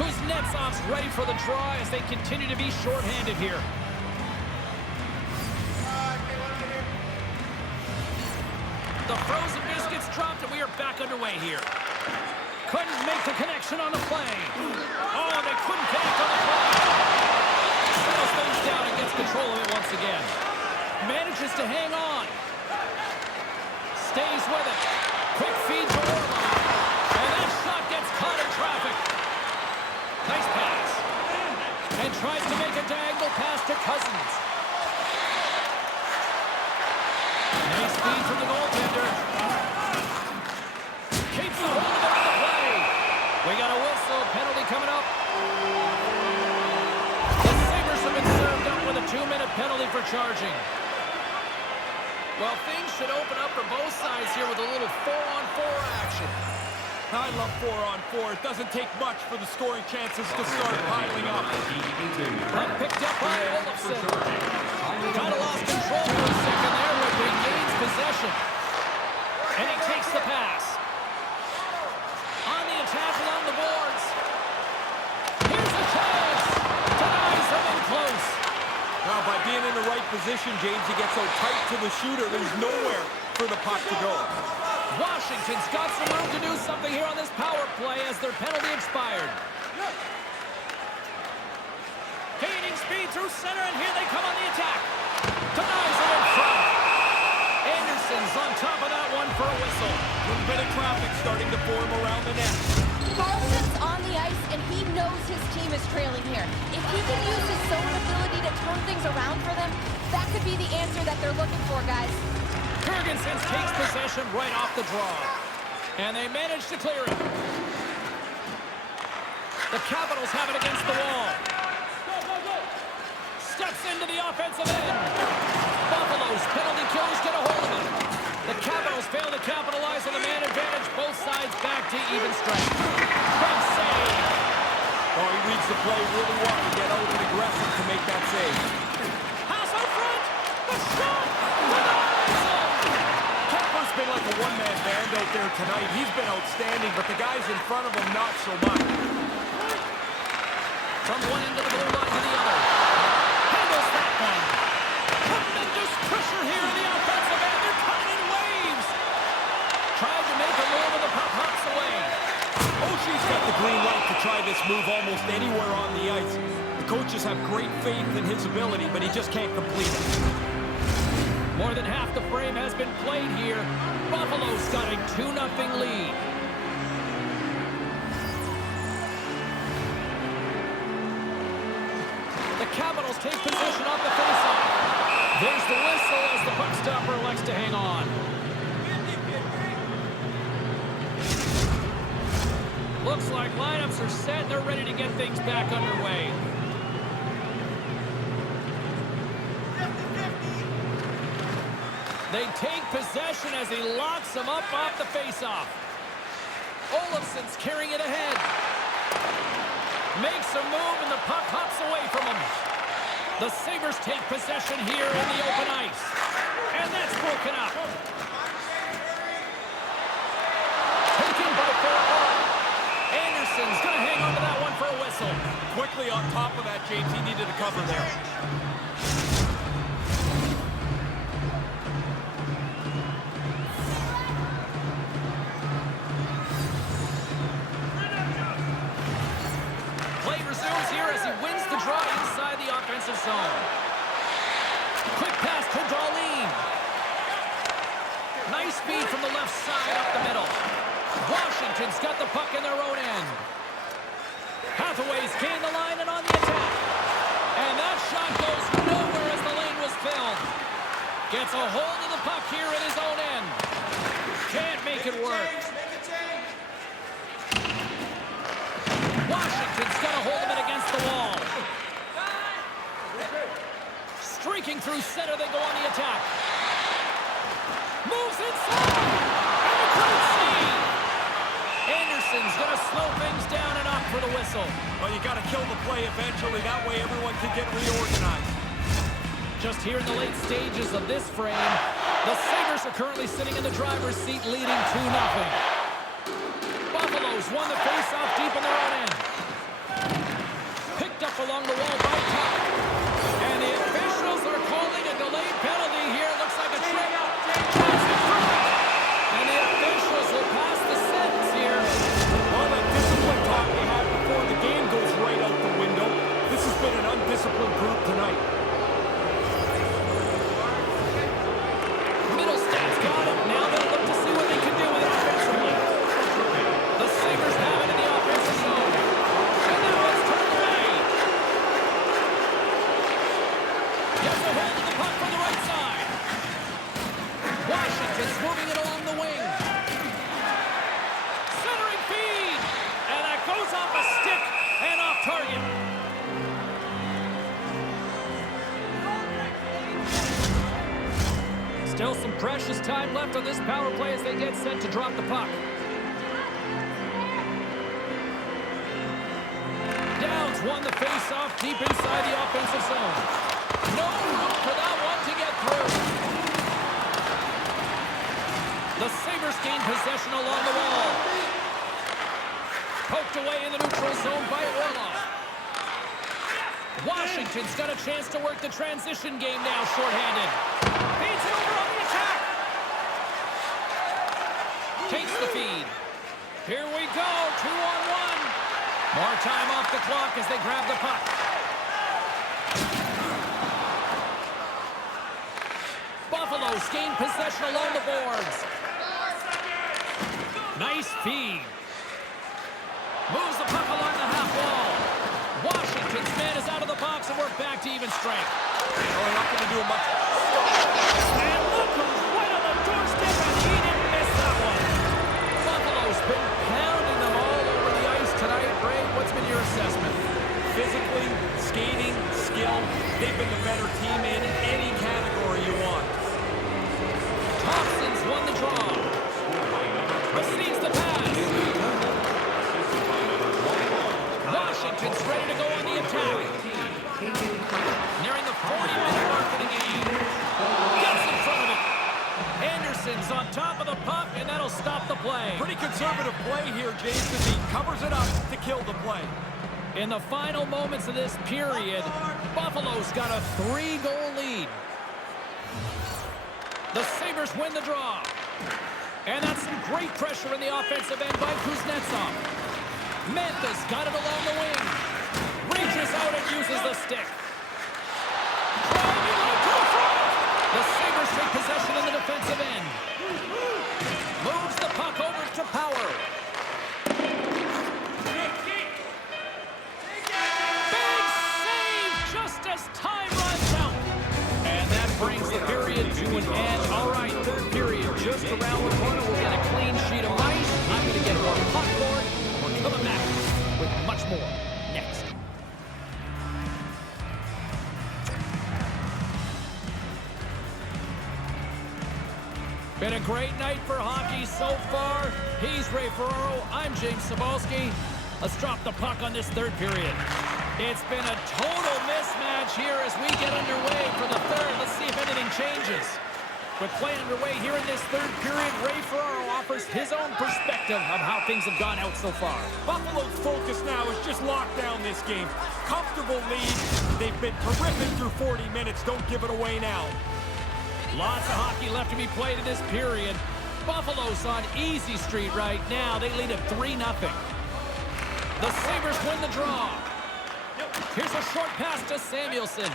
Kuznetsov's ready for the draw as they continue to be shorthanded here. The frozen biscuits dropped and we are back underway here. Couldn't make the connection on the play. Oh, they couldn't connect on the play. Settles things down and gets control of it once again. Manages to hang on. Stays with it. Quick feed to Orlov. And that shot gets caught in traffic. Nice pass. And tries to make a diagonal pass to Cousins. Nice whistle. Penalty coming up. The Sabres have been served up with a 2-minute penalty for charging. Well, things should open up for both sides here with a little 4-on-4 action. I love 4-on-4. It doesn't take much for the scoring chances to start piling up. Puck picked up by Olofsson. Kind of lost control for a second there, but he gains possession. And he takes the pass. On the attack along the boards. Here's a chance. Denies him in close. Now, by being in the right position, James, he gets so tight to the shooter, there's nowhere for the puck to go. Washington's got some room to do something here on this power play as their penalty expired. Gaining speed through center, and here they come on the attack. Denies it in front. Anderson's on top of that one for a whistle. A little bit of traffic starting to form around the net. Carlson's on the ice, and he knows his team is trailing here. If he can use his zone ability to turn things around for them, that could be the answer that they're looking for, guys. Jurgensen takes possession right off the draw. And they manage to clear it. The Capitals have it against the wall. Steps into the offensive end. Buffalo's penalty killers get a hold of it. The Capitals fail to capitalize on the man advantage. Both sides back to even strength. Big save. Oh, he reads the play really well to get out and aggressive to make that save. Pass out front. The shot. Kepler's been like a one-man band out there tonight. He's been outstanding, but the guys in front of him, not so much. From one end of the blue line to the other. Handles that one. Tremendous pressure here in the offensive end. They're cutting in waves. Tried to make a move and the puck hops away. Oshie's got the green light to try this move almost anywhere on the ice. The coaches have great faith in his ability, but he just can't complete it. More than half the frame has been played here. Buffalo's got a 2-0 lead. The Capitals take possession off the faceoff. There's the whistle as the puck stopper elects to hang on. Looks like lineups are set. They're ready to get things back underway. They take possession as he locks him up off the faceoff. Olofsson's carrying it ahead. Makes a move and the puck hops away from him. The Sabres take possession here in the open ice. And that's broken up. Taken by Fairhall. Anderson's going to hang on to that one for a whistle. Quickly on top of that, James, he needed a cover there. Zone. Quick pass to Darlene. Nice speed from the left side up the middle. Washington's got the puck in their own end. Hathaway's gained the line and on the attack. And that shot goes nowhere as the lane was filled. Gets a hold of the puck here in his own end. Can't make it work. Washington's got a hold of it against the wall. Streaking through center, they go on the attack. Moves inside. And a great save. Anderson's going to slow things down and up for the whistle. Well, you got to kill the play eventually. That way everyone can get reorganized. Just here in the late stages of this frame, the Sabres are currently sitting in the driver's seat leading 2-0. Buffalo's won the face-off deep in their own end. Picked up along the wall by Tuck. And the officials are calling a delayed penalty here. Looks like a trip. And the officials will pass the sentence here. Well, that discipline talk they had before the game goes right out the window. This has been an undisciplined group tonight. Middlestats got it. Now they'll look to see what they can do with it offensively. The Sabres have it in the target. Still some precious time left on this power play as they get set to drop the puck. Downs won the face-off deep inside the offensive zone. No room for that one to get through. The Sabres gain possession along the wall. Poked away in the neutral zone by Orlov. Washington's got a chance to work the transition game now, shorthanded. Feeds it over on the attack. Takes the feed. Here we go, 2-on-1. More time off the clock as they grab the puck. Buffalo's gained possession along the boards. Nice feed. Moves the puck along the half wall. Washington's man is out of the box and we're back to even strength. Oh, they're not going to do much. And look who's right on the doorstep, and he didn't miss that one. Buffalo's been pounding them all over the ice tonight. Ray, what's been your assessment? Physically, skating, skill, they've been the better team in any category you want. Thompson's won the draw. Receives the pass. Washington's ready to go on the attack. Nearing the 40-minute mark of the game. Gets in front of it. Anderson's on top of the puck, and that'll stop the play. Pretty conservative play here, James, as he covers it up to kill the play. In the final moments of this period, Buffalo's got a 3-goal lead. The Sabres win the draw. And that's some great pressure in the offensive end by Kuznetsov. Memphis got it along the wing. Reaches out and uses the stick. Driving right to the front. The Sabres take possession in the defensive end. Moves the puck over to Power. Big save just as time runs out. And that brings the period to an end. All right, third period just around the corner. We'll get a clean sheet of ice. I'm going to get more puckboard. We're coming back with much more next. Been a great night for hockey so far. He's Ray Ferraro. I'm James Cybulski. Let's drop the puck on this third period. It's been a total mismatch here as we get underway for the third. Let's see if anything changes. With play underway here in this third period, Ray Ferraro offers his own perspective of how things have gone out so far. Buffalo's focus now is just lock down this game. Comfortable lead. They've been terrific through 40 minutes. Don't give it away now. Lots of hockey left to be played in this period. Buffalo's on easy street right now. They lead at 3-0. The Sabres win the draw. Here's a short pass to Samuelson.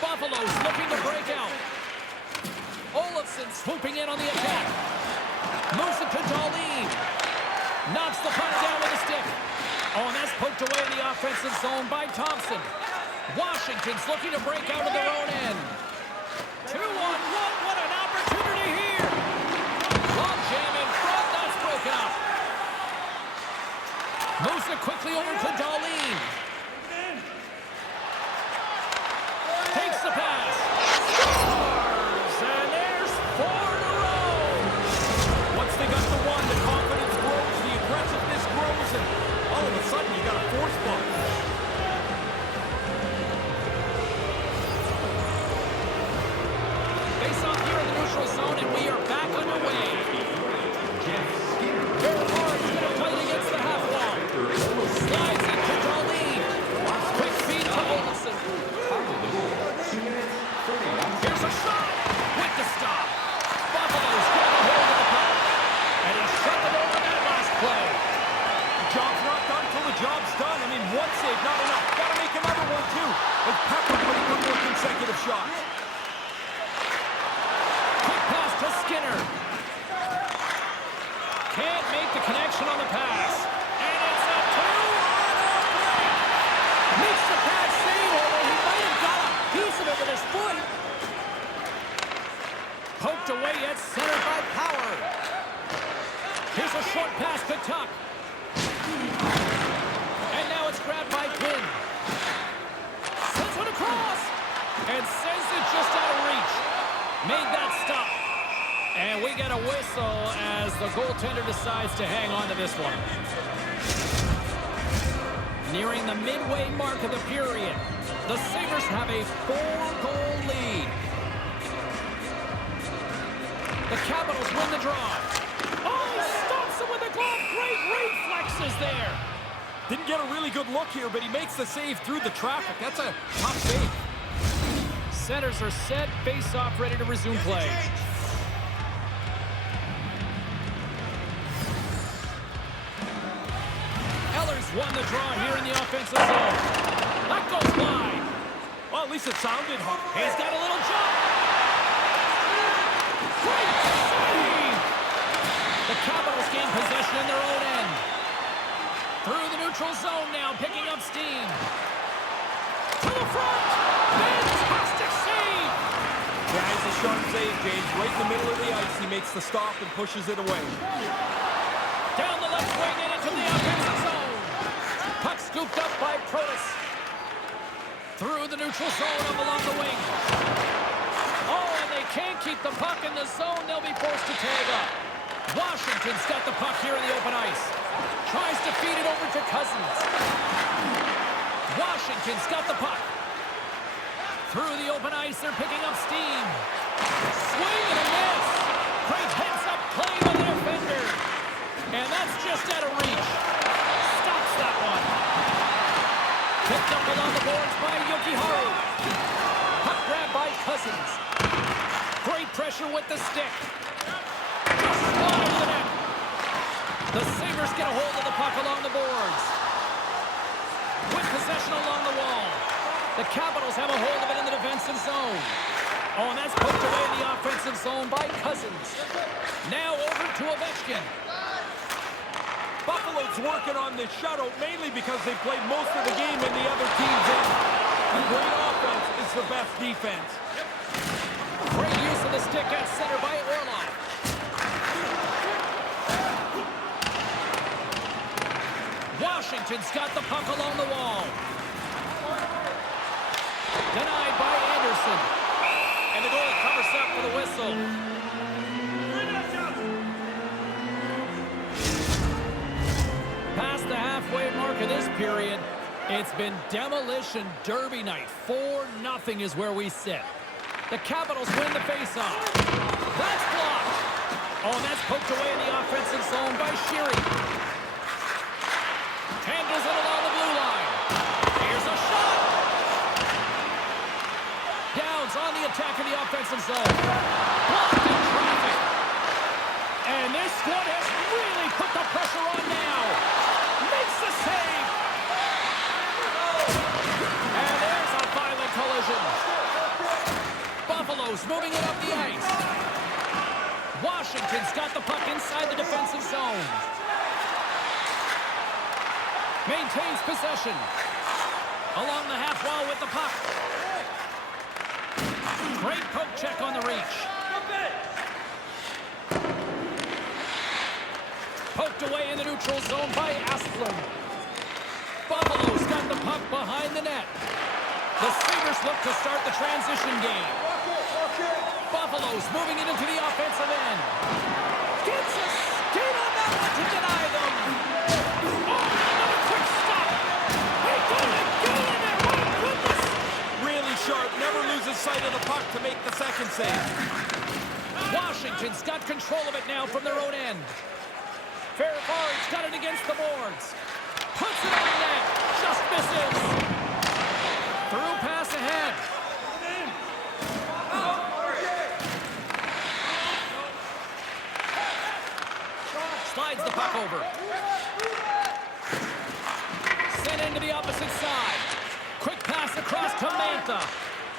Buffalo's looking to break out. Olofsson swooping in on the attack. Moves it to Dahlin. Knocks the puck down with a stick. Oh, and that's poked away in the offensive zone by Thompson. Washington's looking to break out of their own end. 2-on-1, what an opportunity here. Long jam in front, that's broken up. Moves it quickly over to Dahlin. Takes the pass. Scores! And there's 4 in a row. Once they got the one, the confidence grows, the aggressiveness grows, and all of a sudden you got a force bump. Face off here in the neutral zone, and we are back underway. Fairhard's going to play it against the half wall. Slides it to Dahlin. Quick feed to Olofsson. Here's a shot. With the stop. Buffalo's got a hold of the puck. And he shut them over that last play. The job's not done till the job's done. I mean, one save, not enough. Got to make another one, too. As Pepper put a couple of consecutive shots. Quick pass to Skinner. Can't make the connection on the pass. And it's a 2-on-0 break. Makes the pass save, although he might have got a piece of it with his foot. Poked away at center by Power. Here's a short pass to Tuck. And now Made that stop. And we get a whistle as the goaltender decides to hang on to this one. Nearing the midway mark of the period, the Sabres have a 4-goal lead. The Capitals win the draw. Oh, he stops him with a glove. Great reflexes there. Didn't get a really good look here, but he makes the save through the traffic. That's a tough save. Centers are set, face-off, ready to resume play. Eller's won the draw here in the offensive zone. That goes wide. Well, at least it sounded hard. He's got a little jump. Great save! The Capitals gain possession in their own end. Through the neutral zone now, picking up steam. To the front! Fantastic save! Yeah, it's a sharp save, James. Right in the middle of the ice, he makes the stop and pushes it away. Down the left wing and into the offensive zone. Puck scooped up by Protas. Through the neutral zone up along the wing. Oh, and they can't keep the puck in the zone. They'll be forced to tag up. Washington's got the puck here in the open ice. Tries to feed it over to Cousins. Washington's got the puck. Through the open ice, they're picking up steam. Swing and a miss. Great heads-up play by the defender. And that's just out of reach. Stops that one. Picked up along the boards by Yokiharu. Puck grab by Cousins. Great pressure with the stick. Just wide of the net. The Sabres get a hold of the puck along the boards. With possession along the wall. The Capitals have a hold of it in the defensive zone. Oh, and that's poked away in the offensive zone by Cousins. Now over to Ovechkin. Buffalo's working on this shutout mainly because they played most of the game in the other team's end. A great offense is the best defense. Great use of the stick at center by Orlov. Washington's got the puck along the wall. Denied by Anderson. And the goalie covers up for the whistle. Past the halfway mark of this period, it's been demolition derby night. 4-0 is where we sit. The Capitals win the faceoff. That's blocked. Oh, and that's poked away in the offensive zone by Sheary. Handles it along the blue line. Here's a shot. Downs on the attack in the offensive zone. Blocked in traffic. And this squad has really put the pressure on now. Makes the save. And there's a violent collision. Buffalo's moving it up the ice. Washington's got the puck inside the defensive zone. Maintains possession. Along the half wall with the puck. Great poke check on the reach. Poked away in the neutral zone by Asplund. Buffalo's got the puck behind the net. The Sabres look to start the transition game. Buffalo's moving it into the offensive end. Gets a skate on that one to deny them. Oh, another quick stop. Hey, go in there. My goodness. Really sharp, never loses sight of the puck to make the second save. Washington's got control of it now from their own end. Ferrari's got it against the boards. Puts it on net. Just misses. Through pass ahead. Slides the puck over. Sent into the opposite side. Quick pass across to Mantha.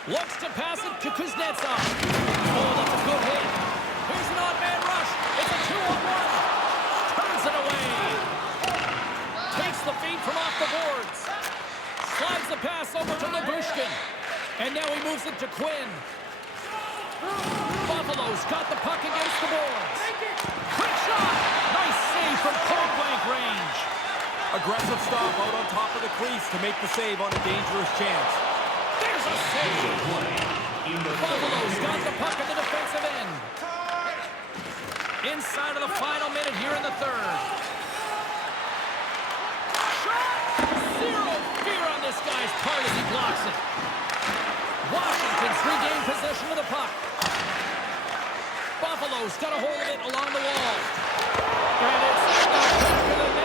Looks to pass it to Kuznetsov. Oh, that's a good hit. Here's an odd man rush. It's a 2-on-1. Turns it away. Takes the feed from off the boards. Slides the pass over to Lyubushkin. And now he moves it to Quinn. Buffalo's got the puck against the boards. Quick shot. Nice save from point-blank range. Aggressive stop out on top of the crease to make the save on a dangerous chance. There's a save. in the Buffalo's got the third. puck in the defensive end. Inside of the final minute here in the third. Shot! Zero fear on this guy's part as he blocks it. Washington's regained possession of the puck. Buffalo's got a hold of it along the wall. And it's in the back of the net.